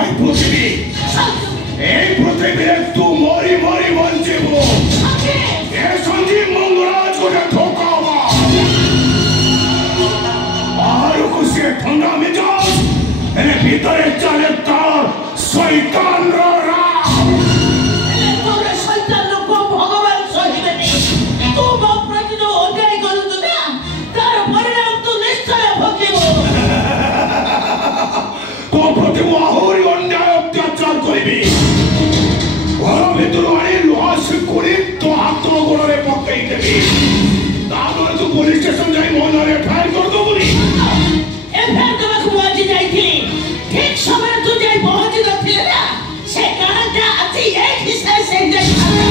ପାଇଁ ପୃଥିବୀ এই পৃথিবীরে তু মরি মরি বঞ্চিব এ সঞ্জীব মঙ্গরাজ গোটে ধোকা হবা বাহারକୁ ସିଏ ଥଣ୍ଡା ମିଜାଜ ହେଲେ ଭିତରେ ଚାଲେ ତାର ଶୈତାନର ରାଜ ତୋର ଶୈତାନକୁ ଭଗବାନ ସହିବେନି ତୁ ମୋ ପ୍ରତି ଯୋଉ ଅନ୍ୟାୟ କରୁଛୁ ନା ତାର ପରିଣାମ ତୁ ନିଶ୍ଚୟ ଭୋଗିବୁ ତୋ ପ୍ରତି ମୁଁ ଆହୁରି ଅନ୍ୟାୟ ଅତ୍ୟାଚାର କରିବି ଘର ଭିତରୁ ଆଣି ଲୁହା ଶିକୁଡ଼ି ତୋ ହାତ ଗୋଡ଼ରେ ପକେଇ ଦେବି ତାପରେ ତୁ ପୋଲିସ ଷ୍ଟେସନ ଯାଇ ମୋ ନାଁରେ ଏଫଆଇଆର କରିଦେବୁନି ଏଫଆଇଆର ଦେବାକୁ ମୁଁ ଆଜି ଯାଇଥିଲି ଠିକ ସମୟରେ ତୁ ଯାଇ ପହଞ୍ଚି ନଥିଲେ ନା ସେ କାରଣଟା ଆଜି ଏଇଠି ଶେଷ ହେଇଯାଇଥାନ୍ତା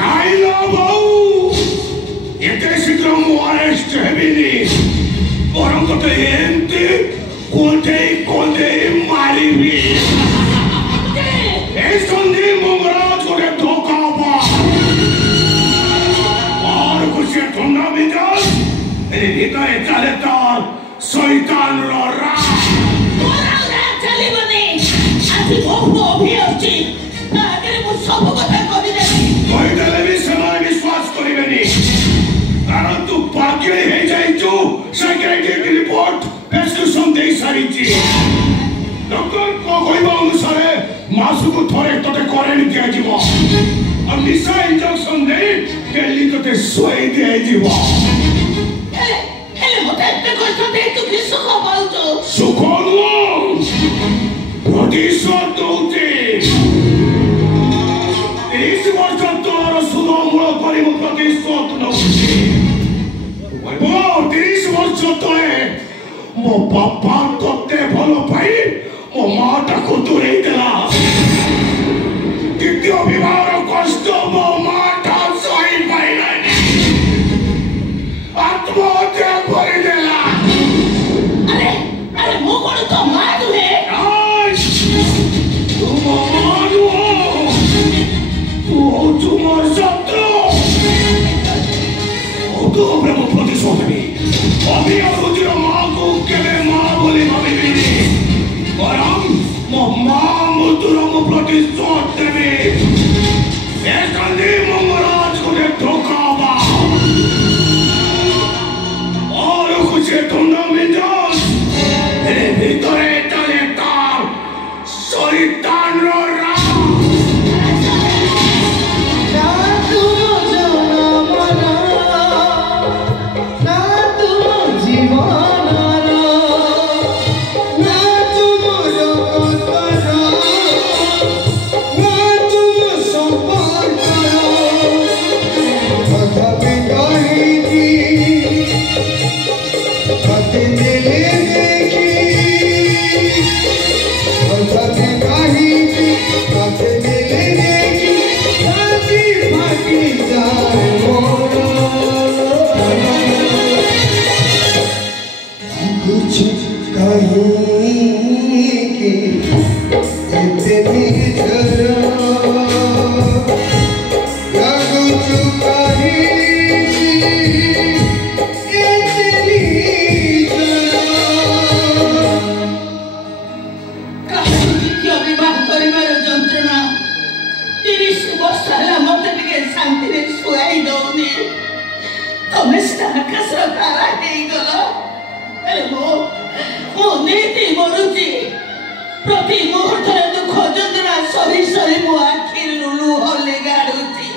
ନାଇଁ ଲୋ ବୋଉ ଏତେ ଶୀଘ୍ର ମୁଁ ଆରେଷ୍ଟ ହେବିନି ବରଂ ତତେ ଏମିତି କୋଣ୍ଡେଇ କୋଣ୍ଡେଇ ମାରିବି এই সন্ধি মঙ্গরাজ গোটে ধোকা হবা আর খুশি ঠান্ডা মিজাজ এর ভিতরে চালে তার শৈতানর রাজ ଚାଲିବନି ଆଜି ବହୁ ଅଭିଅଛି ତା ଆଗରେ ମୁଁ ସବୁ କଥା କହିଦେବି କହିଦେଲେ ବି ସେମାନେ ବିଶ୍ୱାସ କରିବେନି କାରଣ ତୁ ପାଗଳି ହେଇଯାଇଛୁ ସାଇକିଆଟ୍ରିକ ରିପୋର୍ଟ ପ୍ରେସକ୍ରିପସନ ଦେଇ ସାରିଛି ଡକ୍ଟରଙ୍କ କହିବା ଅନୁସାରେ ମାସକୁ ଥରେ ତତେ କରେଣ୍ଟ ଦିଆଯିବ ଆଉ ନିଶା ଇଞ୍ଜେକ୍ସନ ଦେଇ ଡେଲି ତତେ ଶୋଇ ଦିଆଯିବ ହେଲେ ମୋତେ ଏତେ କଷ୍ଟ ଦେଇ ତୁ କି ସୁଖ ପାଉଛୁ ସୁଖ ନୁହଁ ପ୍ରତିଶୋଧ ଦଉଛି 30 ବର୍ଷ ତୋର ସୁଧ ମୂଳ କରି ମୁଁ ପ୍ରତିଶୋଧ ନଉଛି 30 ବର୍ଷ ତଳେ ମୋ ବାପା ତତେ ଭଲ ପାଇ ମୋ ମାଟାକୁ ଦୂରେଇ ଦେଲା ଦ୍ୱିତୀୟ ବିବାହର କଷ୍ଟ ମୋ ମାଟା ସହି ପାଇଲାନି ଆତ୍ମହତ୍ୟା କରିଦେଲା ଆରେ ମୁଁ କଣ ତୋ ମା ନୁହେଁ ତୁ ମୋ ମା ନୁହଁ ତୁ ହଉଛୁ ମୋର ଶତ୍ରୁ ତୋ ଉପରେ ମୁଁ ପ୍ରତିଶୋଧ ନେବି ଅଭିୟବୁଦ୍ଧିର ମାଆକୁ କେବେ ମା ବୋଲି ଭାବିବିନି ବରଂ ମୋ ମା ମୃତ୍ୟୁର ମୁଁ ପ୍ରତିଶୋଧ ଦେବି ଏ କାଲି ମଙ୍ଗରାଜ ଗୋଟେ ଧୋକା ହବା और कुछ ठंडा मिजाज मेरे भीतरे चले तार शैतानर राज प्रति मुहूर्त दुख जंत्रणा सही सही मो आखि लुह गाड़ुची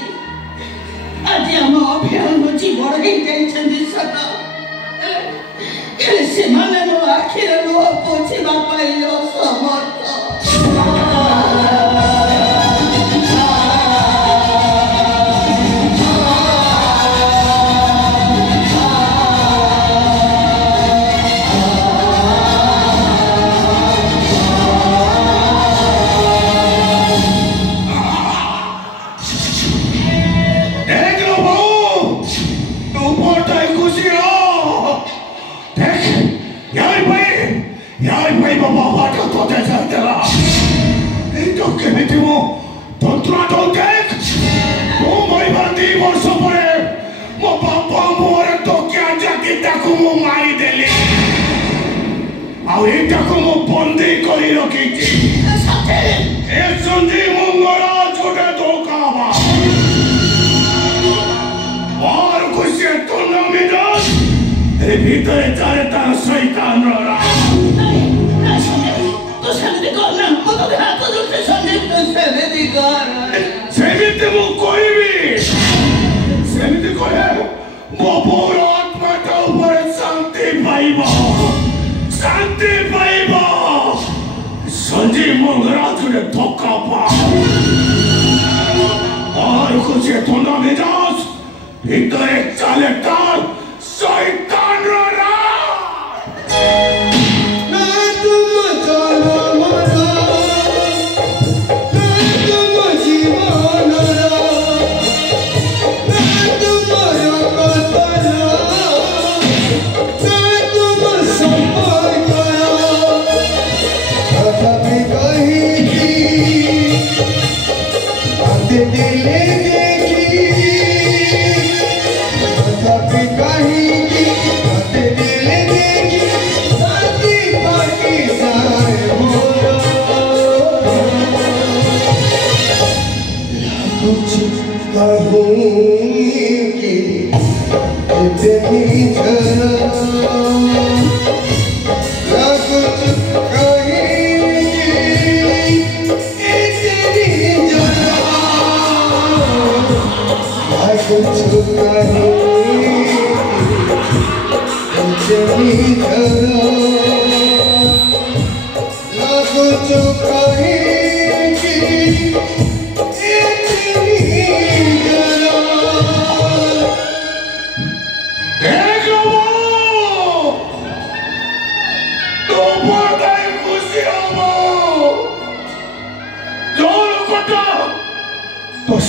आज आम अभियान बड़ हो सत से मो आखिर लुह पोछा समर्थ ଏଇଟା କୁ ମୁଁ ବନ୍ଦୀ କରି ରଖିଛି ଏ ସନ୍ଧି ମଙ୍ଗରାଜ ଗୋଟେ ଧୋକାବା ବାହାରକୁ ସେ ତୁଣ୍ଡ ମିଜାଜ ଏ ଭିତରେ ଚାଲେ ତାର ଶୈତାନର ରାଜ ସେମିତି ମୁଁ କହିବି ସେମିତି କଲେ ମୋ ବୋଉର ଆତ୍ମାଟା ଉପରେ ଶାନ୍ତି ପାଇବ ସଞ୍ଜୀବ ମଙ୍ଗରାଜରେ ଧୋକା ବାହାରକୁ ସେ ତୁଣ୍ଡ ମିଜାଜ ଭିତରେ ଚାଲେ ତାର ଶୈତାନର ରାଜ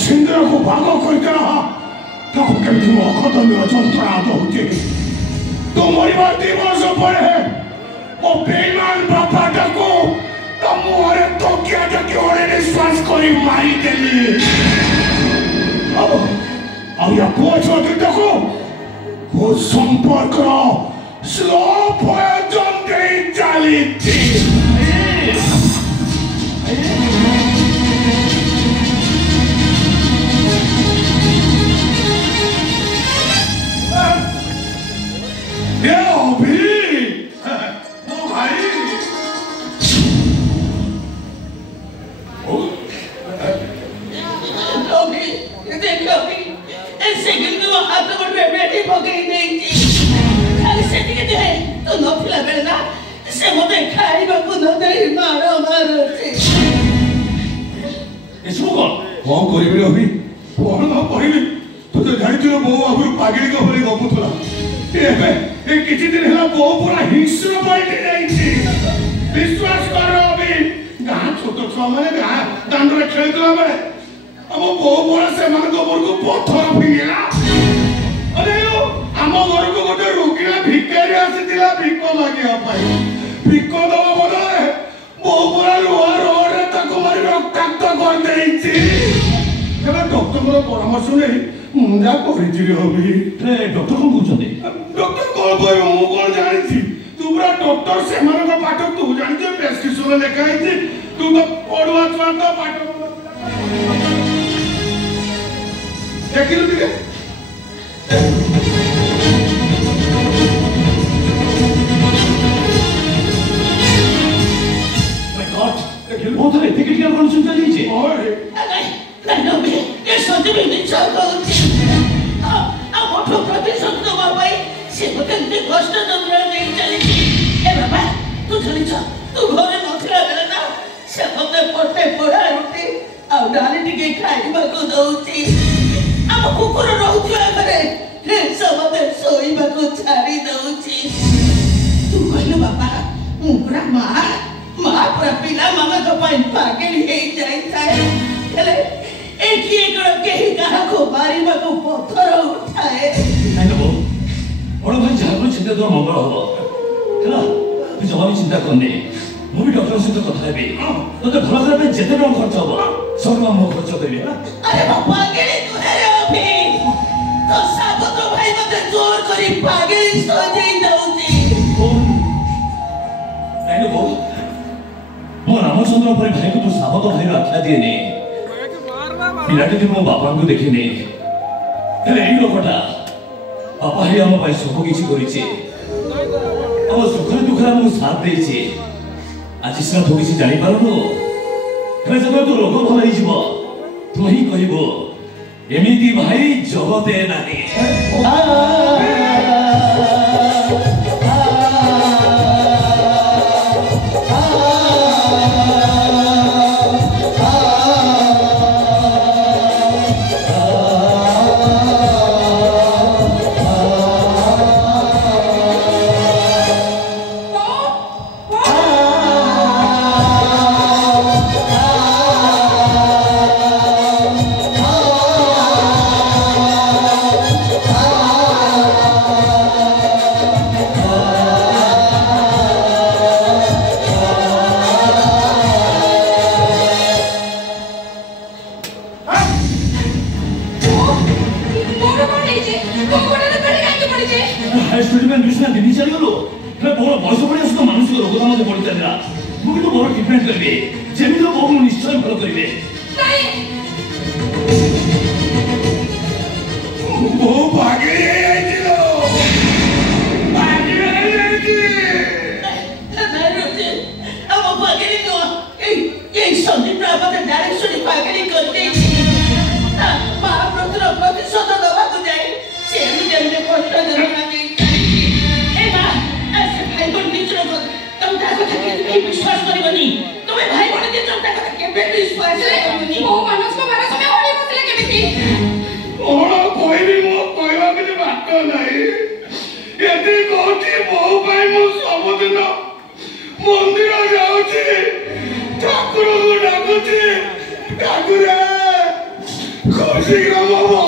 ସିନ୍ଦୁରକୁ ଭାଗ କରିଦେଲା ତାକୁ କେମିତି ମୋ ଅକଦମୀୟ ଯନ୍ତ୍ରଣା ଦଉଛି ତୁ ମରିବା 2 ବର୍ଷ ପରେ ମୋ ବେଇମାନ ବାପାଟାକୁ ତା ମୁହଁରେ ତକିଆ ଜାକି ଓଳି ନିଶ୍ୱାସ କରି ମାରିଦେଲି ଆଉ ୟା ପୁଅ ଛୁଆ ଦୁଇଟାକୁ ମୋ ସମ୍ପର୍କର ସ୍ଲୋ ପୟଜନ ଦେଇ ଚାଲିଛି କିଛି ଦିନ ହେଲା ବୋଉ ପୁରା ହିଂସ୍ର ପାଲଟି ଯାଇଛି ବିଶ୍ୱାସ କର ଅଭି ଗାଁ ଛୋଟ ଛୁଆମାନେ ଗାଁ ଦାଣ୍ଡରେ ଖେଳୁଥିଲା ବେଳେ ଆମ ବୋଉ ପୁରା ସେମାନଙ୍କ ଉପରକୁ ପଥର ଫିଙ୍ଗିଲା ଆମ ଘରକୁ ଗୋଟେ ରୋଗିଣା ଭିକାରୀ ଆସିଥିଲା ଭିକ ମାଗିବା ପାଇଁ ଭିକ ଦବା ବଦଳରେ ବୋଉ ପୁରା ଲୁହା ରୋଡରେ ତାକୁ ମାରି ରକ୍ତାକ୍ତ କରିଦେଇଛି ଏବେ ଡକ୍ଟରଙ୍କର ପରାମର୍ଶ ନେଇ ମୁଁ ଯାହା କରିଛି ଅଭି ଡକ୍ଟର କଣ କହୁଛନ୍ତି ଡକ୍ଟର କଣ କହିବ ମୁଁ କଣ ଜାଣିଛି ତୁ ପୁରା ଡକ୍ଟର ସେମାନଙ୍କ ପାଠ ତୁ ଜାଣିଛୁ ପ୍ରେସକ୍ରିପସନ ଲେଖା ହେଇଛି ତୁ ତ ପଢୁଆ ଛୁଆଙ୍କ ପାଠ ଦେଖିଲୁ ଟିକେ ବହୁତ ଏତେ କ୍ରିଟିକାଲ କଣ୍ଡିସନ ଚାଲିଛି କଷ୍ଟ ଯନ୍ତ୍ରଣା ଦେଇ ଚାଲିଛି ଏ ବାବା ତୁ ଜାଣିଛ ତୁ ଘରେ ନଥିଲା ବେଳେ ନା ସେ ମତେ ପଟେ ପୋଡ଼ା ରୁଟି ଆଉ ଡାଲି ଟିକେ ଖାଇବାକୁ ଦଉଛି ଆମ କୁକୁର ରହୁଥିବା ଘରେ ସେ ମତେ ଶୋଇବାକୁ ଛାଡ଼ି ଦଉଛି ତୁ କହିଲୁ ବାବା ମୁଁ ପୁରା ମା ପୁରା ପିଲାମାନଙ୍କ ପାଇଁ ପାଗେଳି ହେଇଯାଇଥାଏ ହେଲେ ଏ କିଏ କଣ କେହି କାହାକୁ ମାରିବାକୁ ପଥର ଉଠାଏ बड़ भाई जहाँ चिंता तो मंगल हम है तू जमा भी चिंता करनी मुझे डॉक्टर सहित कथा है तो भल खराब जिते टका खर्च हम सब मो खर्च करी अरे बाबा गेली तू रे अभी तो साबत भाई मते जोर करी पागेली सजई दउती रामचंद्र पर भाई को तू साबत भाई आख्या दिए पिलाटी मो बापा को देखिनी लोकटा बापा ही आम सब किसी सुख दुख आमको साथ दे आज सीना तू किसी जापारू जब तू रोग भल हो तू ही कह एमती भाई जगते नहीं निश्चय भल करेंगे विश्वास करबनी तुम्हें भाई बने जे चंता कथा केबे विश्वास करबनी ओ मानस को मारा समय होली बसले केबे ओणो कोई भी मो कोइवा के बात नाही यदि कोठी मो भाई मो सबदिन मंदिर जाउची ठाकुर को डाकुची ठाकुर खुशी रो